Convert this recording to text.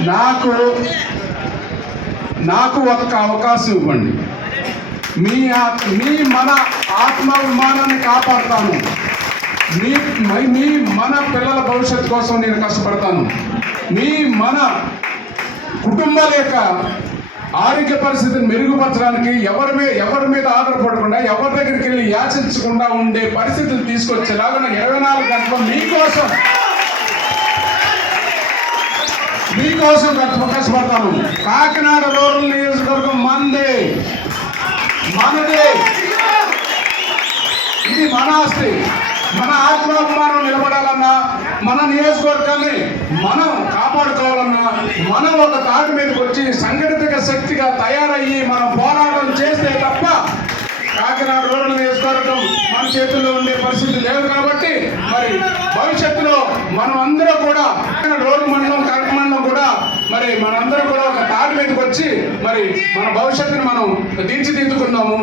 నాకు నాకు ఒక్క అవకాశం ఇవ్వండి. మీ ఆత్- మీ మన ఆత్మాభిమానాన్ని కాపాడుతాను. మీ మీ మన పిల్లల భవిష్యత్తు కోసం నేను కష్టపడతాను. మీ మన కుటుంబాల యొక్క ఆరోగ్య పరిస్థితిని మెరుగుపరచడానికి ఎవరి మీద ఎవరి మీద ఆధారపడకుండా ఎవరి దగ్గరికి వెళ్ళి యాచించకుండా ఉండే పరిస్థితులు తీసుకొచ్చేలాగా ఇరవై నాలుగు గంటలు మీకోసం మీకోసం కష్ట- కష్టపడతాను కాకినాడ రూరల్ నియోజకవర్గం మందే. మనదే ఇది మన ఆస్తి. మన ఆత్మాభిమానం నిలబడాలన్నా మన నియోజకవర్గాన్ని మనం కాపాడుకోవాలన్నా మనం ఒక తాటి మీదకి వచ్చి సంఘటిత శక్తిగా తయారయ్యి మనం పోరాటం చేస్తే తప్ప కాకినాడ రూరల్ నియోజకవర్గం మన చేతుల్లో ఉండే పరిస్థితి లేదు కాబట్టి మరి భవిష్యత్తులో మనం అందరూ కూడా మరి మనందరం కూడా ఒక తాటి మీదకి వచ్చి మరి మన భవిష్యత్తుని మనం తీర్చిదిద్దుకుందాము.